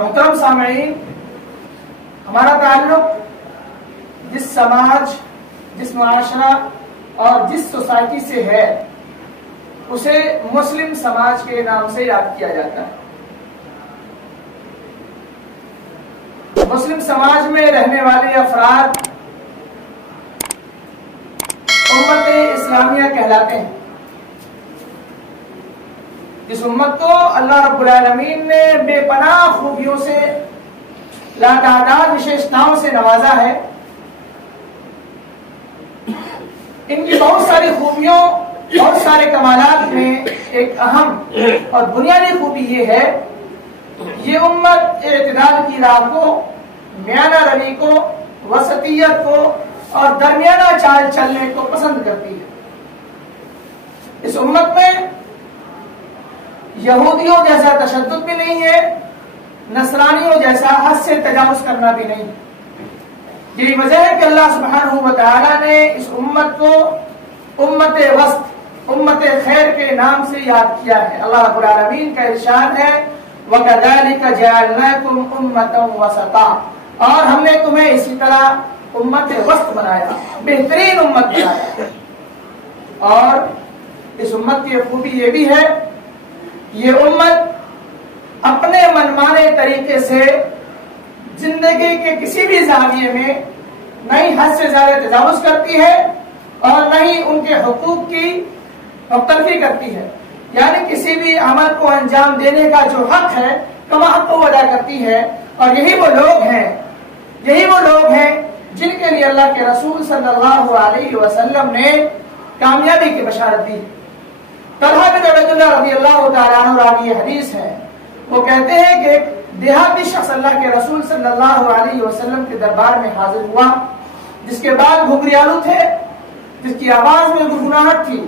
محترم سامعین، ہمارا تعلق جس سماج، جس معاشرہ اور جس سوسائٹی سے ہے اسے مسلم سماج کے نام سے یاد کیا جاتا ہے۔ مسلم سماج میں رہنے والے افراد امت اسلامیہ کہلاتے ہیں۔ اس امت کو اللہ رب العالمین نے بے پناہ خوبیوں سے، لاتعداد وشیشتاؤں سے نوازا ہے۔ ان کی بہت ساری خوبیوں، بہت سارے کمالات میں ایک اہم اور بنیادی خوبی یہ ہے، یہ امت اعتدال کی راہ کو، میانہ روی کو، وسطیت کو اور درمیانہ چال چلنے کو پسند کرتی ہے۔ اس امت میں یہودیوں جیسا تشدد بھی نہیں ہے، نصرانیوں جیسا حد سے تجاوز کرنا بھی نہیں۔ یہی وجہ ہے کہ اللہ سبحانہ و تعالی نے اس امت کو امت وسط، امت خیر کے نام سے یاد کیا ہے۔ اللہ رب العالمین کا ارشاد ہے وَكَذَلِكَ جَعَلْنَاكُمْ أُمَّةً وَسَطًا، اور ہم نے تمہیں اسی طرح امت وسط بنایا، بہترین امت بنایا۔ اور اس امت کی خوبی یہ بھی ہے، یہ امت اپنے منمانے طریقے سے زندگی کے کسی بھی زاویے میں نہ ہی حد سے زیادہ تجاوز کرتی ہے اور نہ ہی ان کے حقوق کی تلفی کرتی ہے، یعنی کسی بھی عمل کو انجام دینے کا جو حق ہے کما حق کو ادا کرتی ہے۔ اور یہی وہ لوگ ہیں جن کے لیے اللہ کے رسول صلی اللہ علیہ وسلم نے کامیابی کی بشارت دی۔ طلحہ بن عبید اللہ رضی اللہ تعالیٰ عنہ راوی حدیث ہے، وہ کہتے ہیں کہ ایک دیہاتی شخص اللہ کے رسول صلی اللہ علیہ وسلم کے دربار میں حاضر ہوا، جس کے بعد گھگریالو تھے، جس کی آواز میں گنگناہٹ تھی،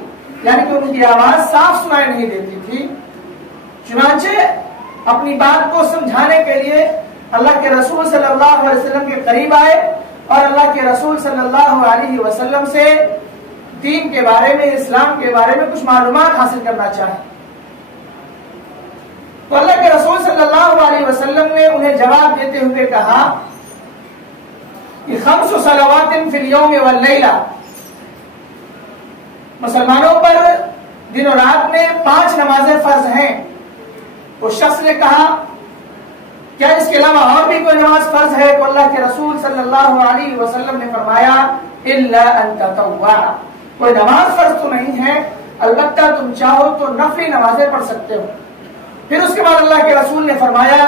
یعنی کہ ان کی آواز صاف سنائی نہیں دیتی تھی۔ چنانچہ اپنی بات کو سمجھانے کے لیے اللہ کے رسول صلی اللہ علیہ وسلم کے قریب آئے اور اللہ کے رسول صلی اللہ علیہ وسلم سے دین کے بارے میں، اسلام کے بارے میں کچھ معلومات حاصل کرنا چاہے۔ تو اللہ کے رسول صلی اللہ علیہ وسلم نے انہیں جواب دیتے ہوئے کہا کہ 5 صلوات فی اليوم واللیلہ، مسلمانوں پر دن و رات میں 5 نمازیں فرض ہیں۔ اس شخص نے کہا کیا اس کے علاوہ اور بھی کوئی نماز فرض ہے؟ تو اللہ کے رسول صلی اللہ علیہ وسلم نے فرمایا الا ان تطوع، کوئی نماز فرض تو نہیں ہے، البتہ تم چاہو تو نفلی نمازیں پڑھ سکتے ہو۔ پھر اس کے بعد اللہ کے رسول نے فرمایا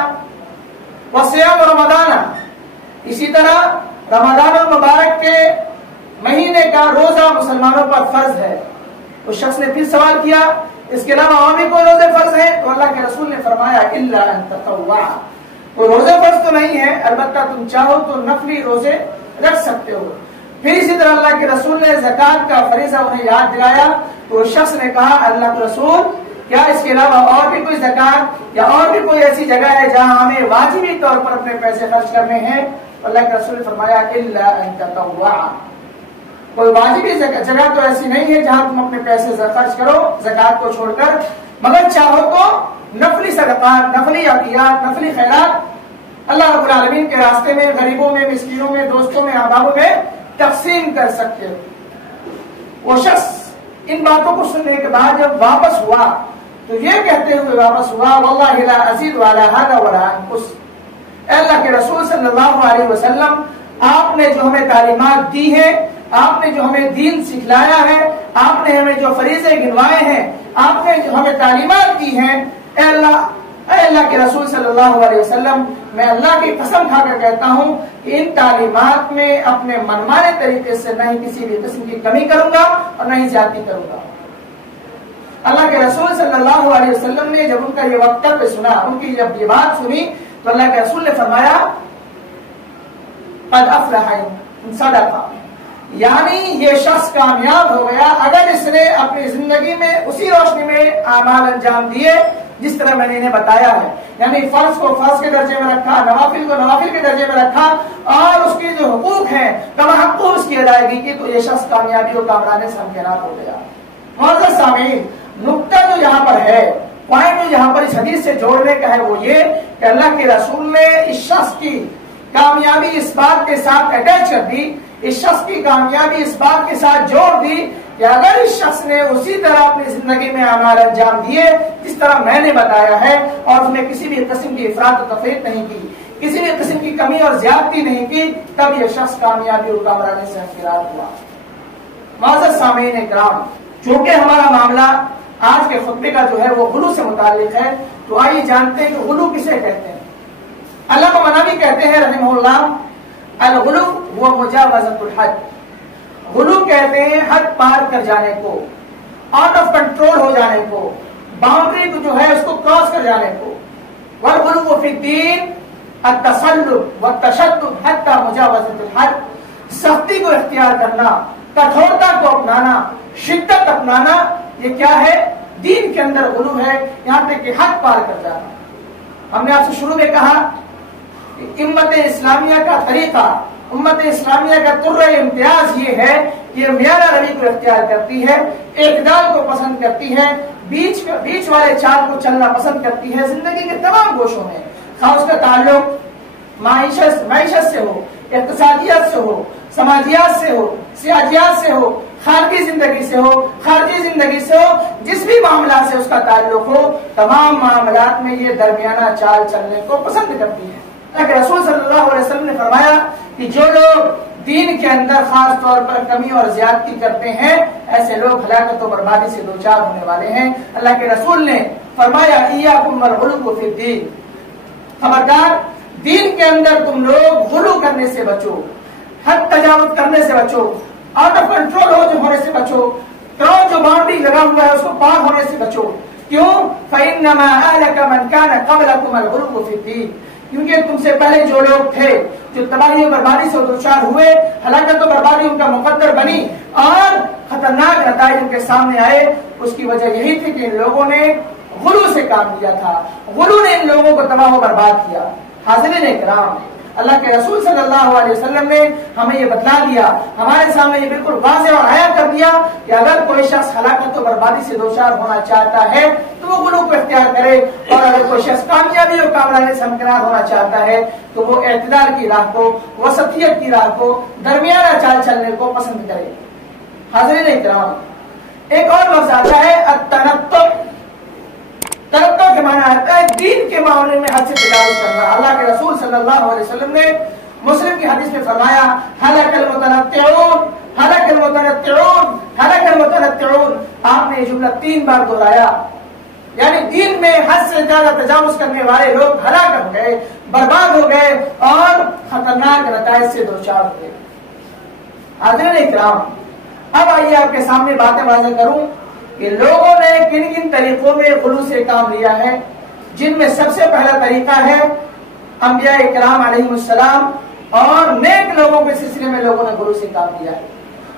وصیام رمضان، اسی طرح رمضان المبارک کے مہینے کا روزہ مسلمانوں پر فرض ہے۔ اس شخص نے پھر سوال کیا اس کے علاوہ اور بھی کوئی روزے فرض ہیں؟ تو اللہ کے رسول نے فرمایا الا ان تطوع، کوئی روزے فرض تو نہیں ہے، البتہ تم چاہو تو نفلی روزے رکھ سکتے ہو۔ پھر اسی طرح اللہ کے رسول نے زکوٰۃ کا فریضہ انہیں یاد دلایا، تو اس شخص نے کہا اللہ کے رسول کیا اس کے علاوہ اور بھی کوئی زکوٰۃ یا اور بھی کوئی ایسی جگہ ہے جہاں ہمیں واجبی طور پر اپنے پیسے خرچ کرنے ہیں؟ اللہ کے رسول نے فرمایا الا ان تطوع، کوئی واجبی جگہ تو ایسی نہیں ہے جہاں تم اپنے پیسے خرچ کرو زکوٰۃ کو چھوڑ کر، مگر چاہو تو نفلی صدقات، نفلی عطیات، نفلی خیرات اللہ رب العالمین کے راستے میں غریبوں میں، مسکینوں میں، دوستوں میں، احبابوں میں تقسیم کر سکتے ہو۔ وہ شخص ان باتوں کو سننے کے بعد جب واپس ہوا تو یہ کہتے ہوئے واپس ہوا واللہ لا ازید علی ھذا ولا انقص، اے اللہ کے رسول صلی اللہ علیہ وسلم، آپ نے جو ہمیں تعلیمات دی ہیں، آپ نے جو ہمیں دین سکھلایا ہے، آپ نے ہمیں جو فریضے گنوائے ہیں، آپ نے جو ہمیں تعلیمات دی ہیں، اے اللہ کے رسول صلی اللہ علیہ وسلم، میں اللہ کی قسم کھا کر کہتا ہوں کہ ان تعلیمات میں اپنے منمانے طریقے سے نہ ہی کسی بھی قسم کی کمی کروں گا اور نہ ہی زیادتی کروں گا۔ اللہ کے رسول صلی اللہ علیہ وسلم نے جب ان کا یہ وقتہ سنا، ان کی جب یہ بات سنی تو اللہ کے رسول نے فرمایا قد افلح ان صدق، یعنی یہ شخص کامیاب ہو گیا اگر اس نے اپنی زندگی میں اسی روشنی میں اعمال انجام دیے جس طرح میں نے انہیں بتایا ہے، یعنی فرض کو فرض کے درجے میں رکھا، نوافل کو نوافل کے درجے میں رکھا اور اس کی جو حقوق ہیں کما حق کو اس کی ادائیگی کی، تو یہ شخص کامیابی اور کامرانی سے ہمکنار ہو گیا۔ معزز سامعین، نقطہ جو یہاں پر ہے پوائنٹ جو یہاں پر اس حدیث سے جوڑنے کا ہے وہ یہ کہ اللہ کے رسول نے اس شخص کی کامیابی اس بات کے ساتھ اٹیچ کر دی، اس شخص کی کامیابی اس بات کے ساتھ جوڑ دی کہ اگر اس شخص نے اسی طرح اپنی زندگی میں اعمال انجام دیے جس طرح میں نے بتایا ہے، اور اس نے کسی بھی قسم کی افراط و تفریط نہیں کی، کسی بھی قسم کی کمی اور زیادتی نہیں کی، تب یہ شخص کامیابی اور کامرانی سے ہمکنار ہوا۔ معزز سامعین کرام، چونکہ ہمارا معاملہ آج کے خطبے کا جو ہے وہ غلو سے متعلق ہے، تو آئیے جانتے ہیں کہ غلو کسے کہتے ہیں۔ علامہ مناوی کہتے ہیں رحمہ اللہ، الغلو وہ مجاوزۃ الحد، غلو کہتے ہیں حد پار کر جانے کو، آؤٹ آف کنٹرول ہو جانے کو، باؤنڈری کو جو ہے اس کو کراس کر جانے کو۔ والغلو فی الدین التسلط والتشدد حتی مجاوزۃ الحد، سختی کو اختیار کرنا، کٹھورتا کو اپنانا، شدت اپنانا، یہ کیا ہے؟ دین کے اندر غلو ہے، یہاں پہ کہ حد پار کر جانا۔ ہم نے آپ سے شروع میں کہا کہ امت اسلامیہ کا طریقہ، امت اسلامیہ کا طرہ امتیاز یہ ہے کہ یہ میانہ روی کو اختیار کرتی ہے، اعتدال کو پسند کرتی ہے، بیچ والے چال کو چلنا پسند کرتی ہے زندگی کے تمام گوشوں میں، خاص اس کا تعلق معیشت سے ہو، اقتصادیات سے ہو، سماجیات سے ہو، سیاحت سے ہو، خارجی زندگی سے ہو، خارجی زندگی سے ہو، جس بھی معاملات سے اس کا تعلق ہو، تمام معاملات میں یہ درمیانہ چال چلنے کو پسند کرتی ہے۔ کہ رسول صلی اللہ علیہ وسلم نے فرمایا کہ جو لوگ دین کے اندر خاص طور پر کمی اور زیادتی کرتے ہیں، ایسے لوگ ہلاکت و بربادی سے دوچار ہونے والے ہیں۔ اللہ کے رسول نے فرمایا ایاکم والغلو فی الدین، خبردار دین کے اندر تم لوگ غلو کرنے سے بچو، حد تجاوز کرنے سے بچو، آؤٹ آف کنٹرول ہونے سے بچو، کراس جو باؤنڈری لگا ہوا ہے اس کو پار ہونے سے بچو۔ کیوں؟ فإنما أهلك من كان قبلكم الغلو في الدين، کیونکہ تم سے پہلے جو لوگ تھے جو تباہی و بربادی سے دوچار ہوئے، ہلاکت و بربادی ان کا مقدر بنی اور خطرناک نتائج ان کے سامنے آئے، اس کی وجہ یہی تھی کہ ان لوگوں نے غلو سے کام لیا تھا، غلو نے ان لوگوں کو تباہ و برباد کیا۔ حاضرین اکرام، اللہ کے رسول صلی اللہ علیہ وسلم نے ہمیں یہ بتلا دیا، ہمارے سامنے یہ بالکل واضح اور عیاں کر دیا کہ اگر کوئی شخص ہلاکت و بربادی سے دوچار ہونا چاہتا ہے تو وہ غلو کو اختیار کرے، اور اگر کوئی شخص کامیابی اور کامرانی سے ہمکنار ہونا چاہتا ہے تو وہ اعتدال کی راہ کو، وسطیت کی راہ کو، درمیانہ چال چلنے کو پسند کرے۔ حاضرین اکرام، ایک اور لفظ آتا ہے التنطع۔ تنطع کے معنی آتا ہے دین کے معاملے میں حد سے تجاوز کرنا۔ اللہ کے رسول صلی اللہ علیہ وسلم نے مسلم کی حدیث میں فرمایا ہلک المتنطعون، ہلک المتنطعون، ہلک المتنطعون۔ آپ نے یہ جملہ 3 بار دہرایا، یعنی دین میں حد سے زیادہ تجاوز کرنے والے لوگ ہلاک ہو گئے، برباد ہو گئے اور خطرناک نتائج سے دوچار ہوئے۔ حاضرین اکرام، اب آئیے آپ کے سامنے باتیں واضح کروں کہ لوگوں نے کن کن طریقوں میں غلو سے کام لیا ہے، جن میں سب سے پہلا طریقہ ہے انبیاء کرام علیہ السلام اور نیک لوگوں کے سلسلے میں لوگوں نے غلو سے کام لیا ہے۔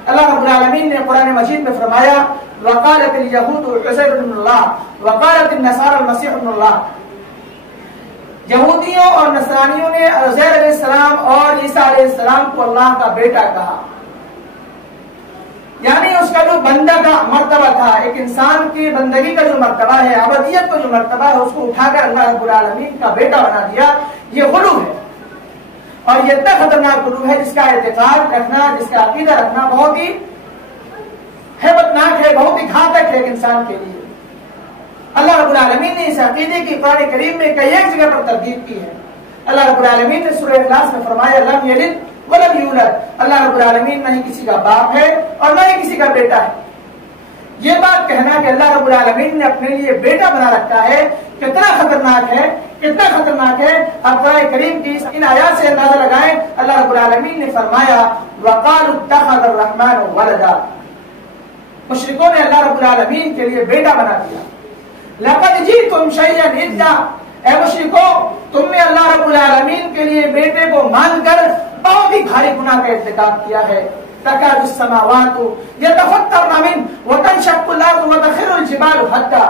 اللہ رب العالمین نے قرآن مجید میں فرمایا وقالت اليہود عزیر ابن اللہ وقالت النصارى المسیح ابن اللہ، یہودیوں اور نصرانیوں نے عزیر علیہ السلام اور عیسیٰ علیہ السلام کو اللہ کا بیٹا کہا، یعنی اس کا جو بندہ کا مرتبہ تھا، ایک انسان کی بندگی کا جو مرتبہ ہے، ابدیت کا جو مرتبہ ہے، اس کو اٹھا کر اللہ رب العالمین کا بیٹا بنا دیا۔ یہ غلو ہے، اور یہ اتنا خطرناک غلو ہے جس کا اعتقاد رکھنا، جس کا عقیدہ رکھنا بہت ہی ہیبتناک ہے، بہت ہی گھاتک ہے ایک انسان کے لیے۔ اللہ رب العالمین نے اس عقیدے کی قرآن کریم میں کئی ایک جگہ پر تردید کی ہے۔ اللہ رب العالمین نے سورہ اخلاص میں فرمایا لم یلد ولم یولد، اللہ رب العالمین نہ ہی کسی کا باپ ہے اور نہ ہی کسی کا بیٹا ہے۔ یہ بات کہنا کہ اللہ رب العالمین نے اپنے لیے بیٹا بنا رکھا ہے کتنا خطرناک ہے، کتنا خطرناک ہے۔ اب قرآن کریم کی ان آیات سے اندازہ لگائیں، اللہ رب العالمین نے فرمایا وقالوا اتخذ الرحمن ولدا، مشرکوں نے اللہ رب العالمین کے لیے بیٹا بنا دیا۔ لقد جئتم شیئا ادا، اے مشرکو تم نے اللہ رب العالمین کے لیے بیٹے کو مان کر بہت ہی بھاری گناہ کا ارتکاب کیا ہے۔ تکاد السماوات یتفطرن منہ وتنشق الارض وتخر الجبال حتا،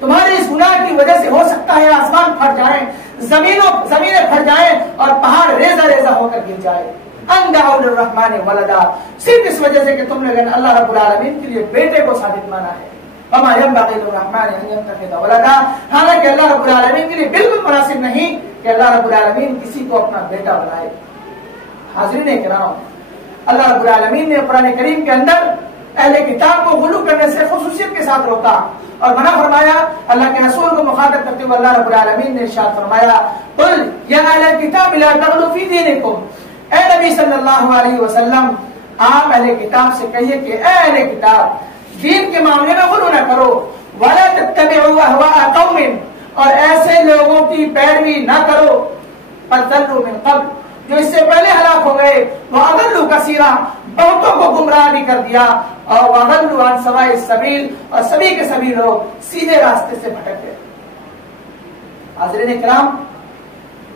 تمہارے اس گناہ کی وجہ سے ہو سکتا ہے آسمان پھٹ جائیں، زمینیں پھٹ جائیں اور پہاڑ ریزہ ریزہ ہو کر گر جائے۔ ان دعوا للرحمن ولدا، صرف اس وجہ سے کہ تم نے اللہ رب العالمین کے لیے بیٹے کو ثابت مانا ہے۔ وما ينبغي للرحمن ان يتخذ ولدا، حالانکہ اللہ رب العالمین کے لیے بالکل مناسب نہیں کہ اللہ رب العالمین کسی کو اپنا بیٹا بنائے۔ حاضرین کرام، اللہ رب العالمین نے قرآن کریم کے اندر اہل کتاب کو غلو کرنے سے خصوصیت کے ساتھ روکا اور منع فرمایا۔ اللہ کے رسول کو مخاطب کرتے ہوئے اللہ رب العالمین نے ارشاد فرمایا قل یا اہل الکتاب لا تغلوا فی دینکم، اے نبی صلی اللہ علیہ وسلم آپ اہل کتاب سے کہیے کہ اے اہل کتاب دین کے معاملے میں غلو نہ کرو، ولا تتبعوا اهواء قوم، اور ایسے لوگوں کی پیروی نہ کرو قد ضلوا من قبل، جو اس سے پہلے ہلاک ہو گئے، وَأَضَلُّوا كَثِيرًا، بہتوں کو گمراہ بھی کر دیا، اور وَضَلُّوا عَنْ سَوَاءِ السَّبِيلِ، اور سبھی کے سبھی لوگ سیدھے راستے سے بھٹک گئے۔ حاضرین کرام،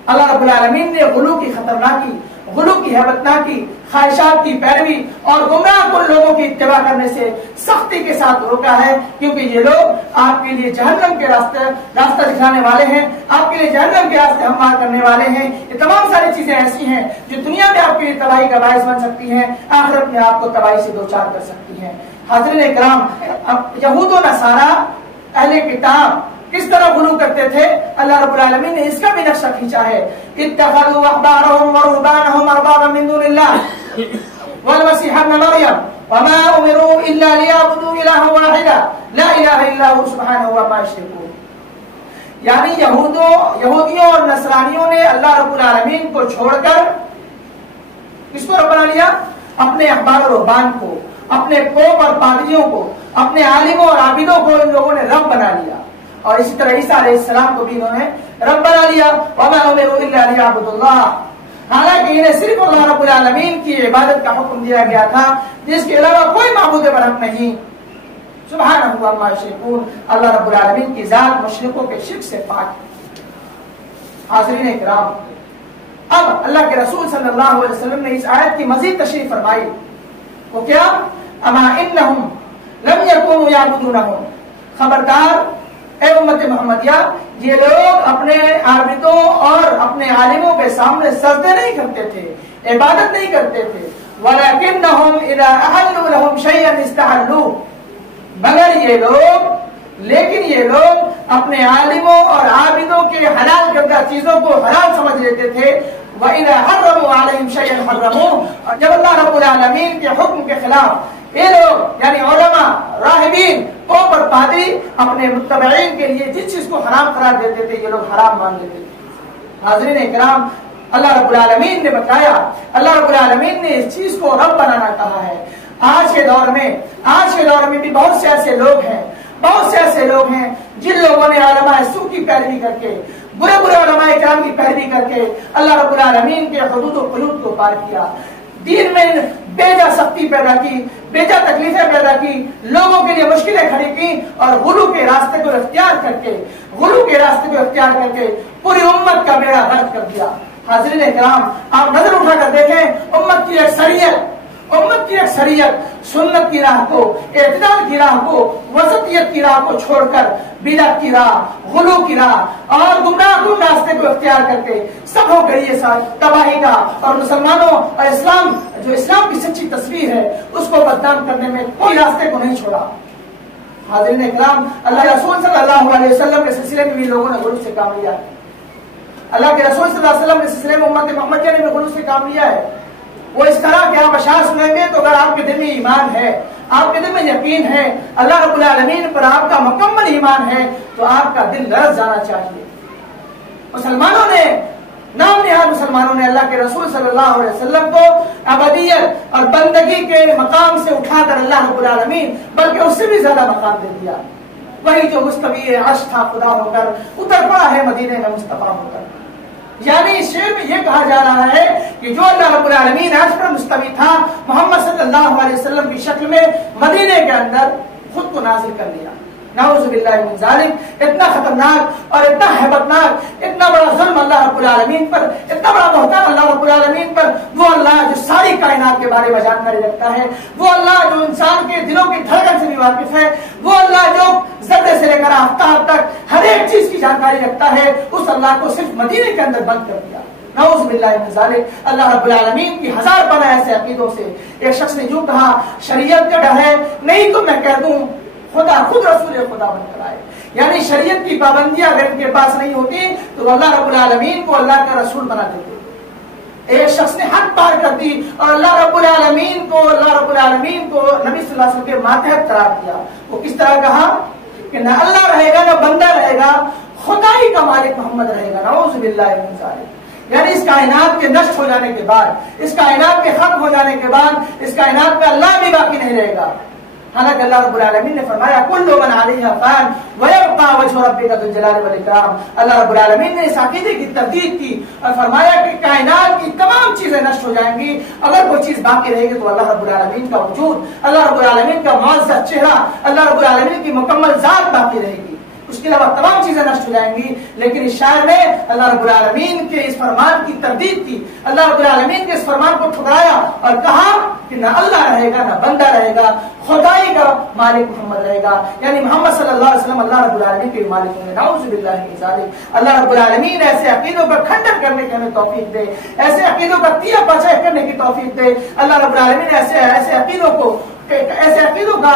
اللہ رب العالمین نے غلو کی خطرناکی، غلو کی ہیبتناکی، خواہشات کی پیروی اور گمراہ کن لوگوں کی اتباع کرنے سے سختی کے ساتھ روکا ہے، کیونکہ یہ لوگ آپ کے لیے جہنم کے راستہ دکھانے والے ہیں، آپ کے لیے جہنم کے راستے ہموار کرنے والے ہیں۔ یہ تمام ساری چیزیں ایسی ہیں جو دنیا میں آپ کے لیے تباہی کا باعث بن سکتی ہیں، آخرت میں آپ کو تباہی سے دوچار کر سکتی ہیں۔ حاضرین کرام، یہود و نصارہ اہل کتاب کس طرح غلو کرتے تھے، اللہ رب العالمین نے اس کا بھی نقشہ کھینچا ہے۔ اتخذوا احبارهم ورهبانهم اربابا من دون الله والمسيح ابن مريم وما امروا الا ليعبدوا الها واحدا لا اله الا هو سبحانه وما يشركون، یعنی یہودیوں اور نصرانیوں نے اللہ رب العالمین کو چھوڑ کر کس کو رب بنا لیا؟ اپنے احبار و رہبان کو، اپنے پوپ اور پادریوں کو، اپنے عالموں اور عابدوں کو ان لوگوں نے رب بنا لیا، اور اسی طرح عیسیٰ علیہ السلام کو بھی انہوں نے رب بنا لیا۔ وَمَا أُمِرُوا إِلَّا لِيَعْبُدُوا اللَّهَ، حالانکہ انہیں صرف اللہ رب العالمین کی عبادت کا حکم دیا گیا تھا، جس کے علاوہ کوئی معبود برحق نہیں۔ سبحانہ عما یشرکون، اللہ رب العالمین کی ذات مشرکوں کے شرک سے پاک۔ حاضرین کرام، اب اللہ کے رسول صلی اللہ علیہ وسلم نے اس آیت کی مزید تشریح فرمائی، وہ کیا؟ اما انہم لم یکونوا یعبدونہم، خبردار اے امت محمدیہ، یہ لوگ اپنے عابدوں اور اپنے عالموں کے سامنے سجدے نہیں کرتے تھے، عبادت نہیں کرتے تھے، وَلَكِنَّهُمْ إِذَا أَحَلُّوا لَهُمْ شَيْئًا اسْتَحَلُّوا، مگر لیکن یہ لوگ اپنے عالموں اور عابدوں کے حلال کردہ چیزوں کو حلال سمجھ لیتے تھے، وَإِذَا حَرَّمُوا عَلَيْهِمْ شَيْئًا حَرَّمُوهُ، اور جب اللہ رب العالمین کے حکم کے خلاف یہ لوگ یعنی علماء، راہبین، پوپ اور پادری اپنے متبعین کے لیے جس چیز کو حرام قرار دیتے تھے یہ لوگ حرام مان لیتے تھے۔ حاضرین کرام، اللہ رب العالمین نے بتایا، اللہ رب العالمین نے اس چیز کو رب بنانا کہا ہے۔ آج کے دور میں بھی بہت سے ایسے لوگ ہیں جن لوگوں نے علماء سو کی پیروی کر کے، برے علماء کرام کی پیروی کر کے اللہ رب العالمین کے حدود و قیود کو پار کیا، دین میں بیجا سختی پیدا کی، بیجا تکلیفیں پیدا کی، لوگوں کے لیے مشکلیں کھڑی کی، اور غلو کے راستے کو اختیار کر کے پوری امت کا بیڑا غرق کر دیا۔ حاضرین کرام، آپ نظر اٹھا کر دیکھیں، امت کی اکثریت سنت کی راہ کو، اعتدال کی راہ کو، وسطیت کی راہ کو چھوڑ کر بدعت کی راہ، غلو کی راہ اور گمراہ کن راستے کو اختیار کر کے سب ہو گئی یہ تباہی کا، اور مسلمانوں اور اسلام کی سچی تصویر ہے اس کو بدنام کرنے میں کوئی راستے کو نہیں چھوڑا۔ حاضرین کرام، اللہ رسول صلی اللہ علیہ وسلم کے سلسلے میں بھی لوگوں نے غلو سے کام لیا ہے، اللہ کے رسول صلی اللہ علیہ وسلم کے سلسلے میں امت محمدیہ نے بھی غلو سے کام لیا ہے۔ وہ اس طرح کہ آپ اشعار سنیں گے تو اگر آپ کے دل میں ایمان ہے، آپ کے دل میں یقین ہے، اللہ رب العالمین پر آپ کا مکمل ایمان ہے، تو آپ کا دل لرز جانا چاہیے۔ مسلمانوں نے اللہ کے رسول صلی اللہ علیہ وسلم کو عبادیت اور بندگی کے مقام سے اٹھا کر اللہ رب العالمین بلکہ اس سے بھی زیادہ مقام دے دیا۔ وہی جو مستوی عرش تھا خدا ہو کر اتر پڑا ہے مدینے میں مصطفیٰ ہو کر، یعنی اس شعر میں یہ کہا جا رہا ہے کہ جو اللہ رب العالمین عرش پر مستوی تھا، محمد صلی اللہ علیہ وسلم کی شکل میں مدینے کے اندر خود کو نازل کر لیا۔ نعوذ باللہ من ذالک، اتنا خطرناک اور اتنا ہیبتناک، اتنا بڑا ظلم اللہ رب العالمین پر، اتنا بڑا بہتان اللہ رب العالمین پر، وہ اللہ جو ساری کائنات کے بارے میں جانکاری رکھتا ہے، وہ اللہ جو انسان کے دلوں کی دھڑکن سے بھی واقف ہے، وہ اللہ جو ذرے سے لے کر آفتاب تک ہر ایک چیز کی جانکاری رکھتا ہے، اس اللہ کو صرف مدینے کے اندر بند کر دیا۔ نعوذ باللہ من ذالک، اللہ رب العالمین کی ہزار پناہ ایسے عقیدوں سے۔ ایک شخص نے جو کہا شریعت کا ڈر ہے، نہیں تو میں کہہ دوں خدا خود رسول خدا بن کر آئے. یعنی شریعت کی پابندیاں اگر ان کے پاس نہیں ہوتی تو اللہ رب العالمین کو اللہ کا رسول بنا دیتے. ایک شخص نے حد پار کر دی اور اللہ رب العالمین کو نبی صلی اللہ علیہ وسلم کے ماتحت قرار دیا. وہ کس طرح کہا کہ نہ اللہ رہے گا نہ بندہ رہے گا، خدائی کا مالک محمد رہے گا. نعوذ باللہ من ذالک. یعنی اس کائنات کے نشٹ ہو جانے کے بعد، اس کائنات کے ختم ہو جانے کے بعد اس کائنات میں اللہ بھی باقی نہیں رہے گا. حالانکہ اللہ رب العالمین نے فرمایا کل من علیہا فان ویبقى وجہ ربک ذو الجلال والاکرام. اللہ رب العالمین نے اس عقیدے کی تردید کی اور فرمایا کہ کائنات کی تمام چیزیں نشٹ ہو جائیں گی، اگر کوئی چیز باقی رہے گی تو اللہ رب العالمین کا وجود، اللہ رب العالمین کا معزز چہرہ، اللہ رب العالمین کی مکمل ذات باقی رہے گی. اس کے علاوہ تمام چیزیں نشٹ ہو جائیں گی. لیکن اس شاعر نے اللہ رب العالمین کے اس فرمان کی تردید کی، اللہ رب العالمین کے اس فرمان کو ٹھکرایا اور کہا کہ نہ اللہ رہے گا نہ بندہ رہے گا، خدائی کا مالک محمد رہے گا. یعنی محمد صلی اللہ علیہ وسلم اللہ رب العالمین کے مالک ہوں گے. نعوذ باللہ من ذالک. اللہ رب العالمین ایسے عقیدوں کا کھنڈن کرنے کی ہمیں توفیق دے، ایسے عقیدوں کا تیا پچا کرنے کی توفیق دے. اللہ رب العالمین ایسے عقیدوں کا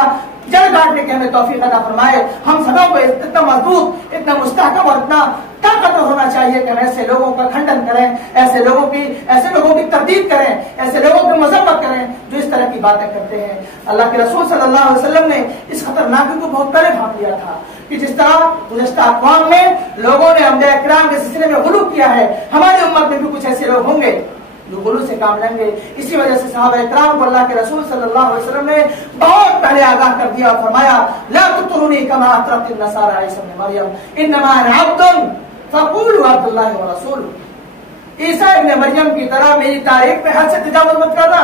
جڑ کاٹنے کی ہمیں توفیق عطا فرمائے. ہم سبوں کو اتنا مضبوط، اتنا مستحکم اور اتنا طاقتور ہونا چاہیے کہ ہم ایسے لوگوں کا کھنڈن کریں، ایسے لوگوں کی تردید کریں، ایسے لوگوں کی مذمت کریں جو اس طرح کی باتیں کرتے ہیں. اللہ کے رسول صلی اللہ علیہ وسلم نے اس خطرناکی کو بہت پہلے بھانپ لیا تھا کہ جس طرح گزشتہ اقوام میں لوگوں نے انبیاء کرام کے سلسلے میں غلو کیا ہے، ہماری امت میں بھی کچھ ایسے لوگ ہوں گے جو غلو سے کام لیں گے. اسی وجہ سے صحابہ اکرام کو اللہ کے رسول صلی اللہ علیہ وسلم نے بہت پہلے آگاہ کر دیا اور فرمایا لا تطرونی کما اطرت النصارى عیسی ابن مریم انما انا عبد فقولوا عبد اللہ ورسولہ. عیسیٰ ابن مریم کی طرح میری تعریف پہ حد سے تجاوز مت کرنا،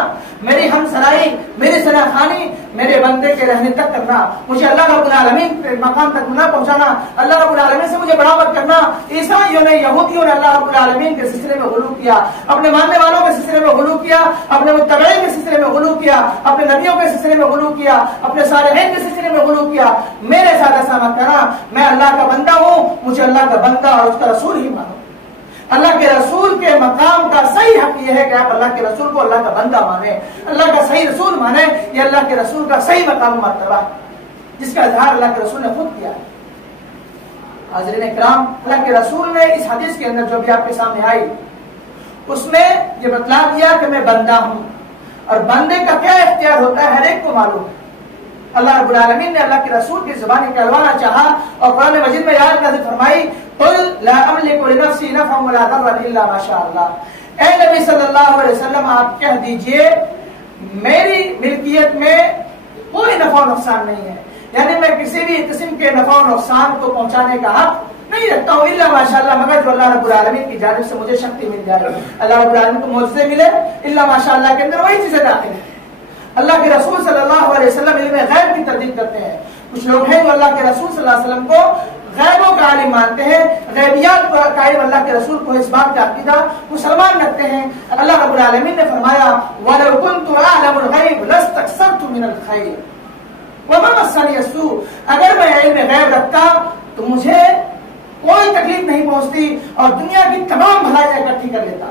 میری ہم سرائی، میری ثنا خوانی میرے بندے کے رہنے تک کرنا، مجھے اللہ رب العالمین کے مقام تک نہ پہنچانا، اللہ رب العالمین سے مجھے برابر کرنا. عیسائیوں نے، یہودیوں نے اللہ رب العالمین کے سلسلے میں غلو کیا، اپنے ماننے والوں کے سلسلے میں غلو کیا، اپنے متبعین کے سلسلے میں غلو کیا، اپنے نبیوں کے سلسلے میں غلو کیا، اپنے صالحین کے سلسلے میں غلو کیا. میرے ساتھ ایسا مت کرنا، میں اللہ کا بندہ ہوں، مجھے اللہ کا بندہ اور اس کا رسول ہی مانو. اللہ کے رسول کے مقام کا صحیح حق یہ ہے کہ آپ اللہ کے رسول کو اللہ کا بندہ مانیں، اللہ کا صحیح رسول مانیں. یہ اللہ کے رسول کا صحیح مقام مرتبہ جس کا اظہار اللہ کے رسول نے خود کیا ہے. حاضرین اکرام، اللہ کے رسول نے اس حدیث کے اندر جو بھی آپ کے سامنے آئی اس میں یہ بتلا دیا کہ میں بندہ ہوں اور بندے کا کیا اختیار ہوتا ہے ہر ایک کو معلوم ہے. اللہ رب العالمین نے اللہ کے رسول کی زبان کہلوانا چاہا اور قرآن مجید میں یاد نازل فرمائی قل لا املک لنفسی نفعا ولا ضرا الا ما شاء اللہ. اے نبی صلی اللہ علیہ وسلم آپ کہہ دیجئے میری ملکیت میں کوئی نفع و نقصان نہیں ہے، یعنی میں کسی بھی قسم کے نفع و نقصان کو پہنچانے کا حق نہیں رکھتا ہوں الا ماشاء اللہ، مگر جو اللہ رب العالمین کی جانب سے مجھے شکتی مل جائے. اللہ رب العالمین کو معجزے ملے، الا ماشاء اللہ کے اندر وہی چیزیں داخل ہیں. اللہ کے رسول صلی اللہ علیہ وسلم علم غیب کی تردید کرتے ہیں. کچھ لوگ ہیں جو اللہ کے رسول صلی اللہ علیہ وسلم کو غیبوں کا عالم مانتے ہیں، غیبیات کا علم اللہ کے رسول کو اس بات کا عقیدہ مسلمان رکھتے ہیں. اللہ رب العالمین نے فرمایا وَلَوْ كُنْتُ أَعْلَمُ الْغَيْبَ لَاسْتَكْثَرْتُ مِنَ الْخَيْرِ وَمَا مَسَّنِيَ السُّوءُ. اگر میں علم غیب رکھتا تو مجھے کوئی تکلیف نہیں پہنچتی اور دنیا کی تمام بھلائیاں اکٹھی کر لیتا.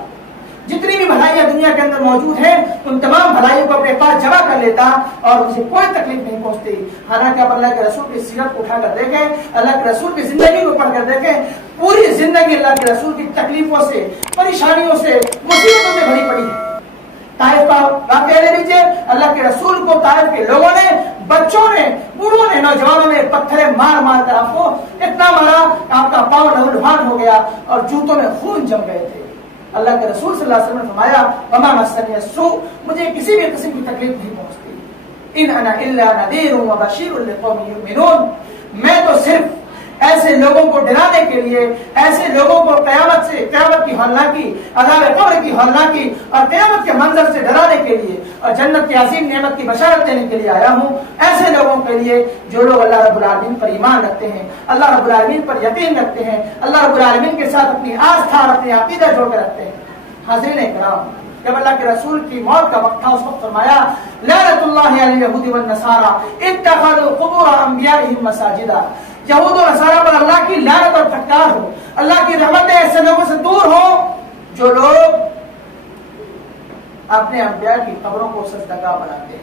جتنی بھی بھلائیاں دنیا کے اندر موجود ہیں ان تمام بھلائیوں کو اپنے پاس جمع کر لیتا اور مجھے کوئی تکلیف نہیں پہنچتی. حالانکہ آپ اللہ کے رسول کی سیرت کو اٹھا کر دیکھیں، اللہ کے رسول کی زندگی کو پڑھ کر دیکھیں، پوری زندگی اللہ کے رسول کی تکلیفوں سے، پریشانیوں سے، مصیبتوں سے بھری پڑی ہے. طائف کا واقعہ لے لیجیے، اللہ کے رسول کو طائف کے لوگوں نے، بچوں نے، بوڑھوں نے، نوجوانوں نے پتھریں مار مار کر آپ کو اتنا مارا آپ کا پاؤں لہولہان ہو گیا اور جوتوں میں خون جم گئے تھے. اللہ کے رسول صلی اللہ علیہ وسلم نے فرمایا وما مسنی السوء، مجھے کسی بھی قسم کی تکلیف نہیں پہنچتی. ان انا الا نذیر وبشیر لقوم یؤمنون. میں تو صرف ایسے لوگوں کو ڈرانے کے لیے، ایسے لوگوں کو قیامت کی ہولناکی، عذاب قبر کی ہولناکی اور قیامت کے منظر سے ڈرانے کے لیے اور جنت کی عظیم نعمت کی بشارت دینے کے لیے آیا ہوں. ایسے لوگوں کے لیے جو لوگ اللہ رب العالمین پر ایمان رکھتے ہیں، اللہ رب العالمین پر یقین رکھتے ہیں، اللہ رب العالمین کے ساتھ اپنی آستھا اور اپنی عقیدہ جوڑ کر رکھتے ہیں. حاضرین اکرام، جب اللہ کے رسول کی موت کا وقت تھا اس وقت فرمایا لعنت اللہ علی الیہود والنصارى اتخذوا قبور انبیائہم مساجدا. یہود و نصارہ پر اللہ کی لعنت اور پھٹکار ہو، اللہ کی رحمت ایسے لوگوں سے دور ہو جو لوگ اپنے انبیاء کی قبروں کو سجدگاہ بناتے ہیں،